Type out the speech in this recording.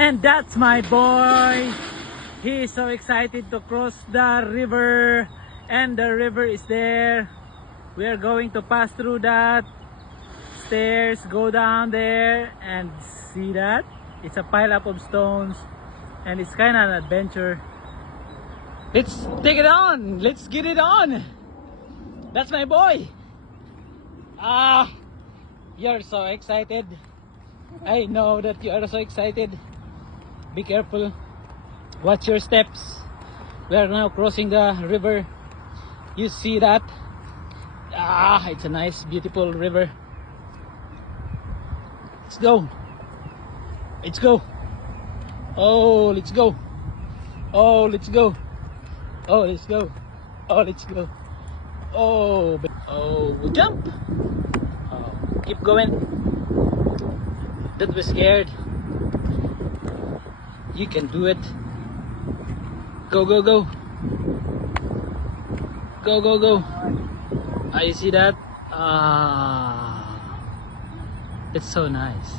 And that's my boy. He is so excited to cross the river. And the river is there. We are going to pass through that stairs, go down there, and see that? It's a pile up of stones. And it's kind of an adventure. Let's take it on. Let's get it on. That's my boy. You're so excited. I know that you are so excited. Be careful. Watch your steps. We are now crossing the river. You see that? It's a nice, beautiful river. Let's go. Let's go. Oh, let's go. Oh, let's go. Oh, let's go. Oh, let's go. Oh, jump. Oh, keep going. Don't be scared. You can do it. Go, go, go. Go, go, go. You see that? It's so nice.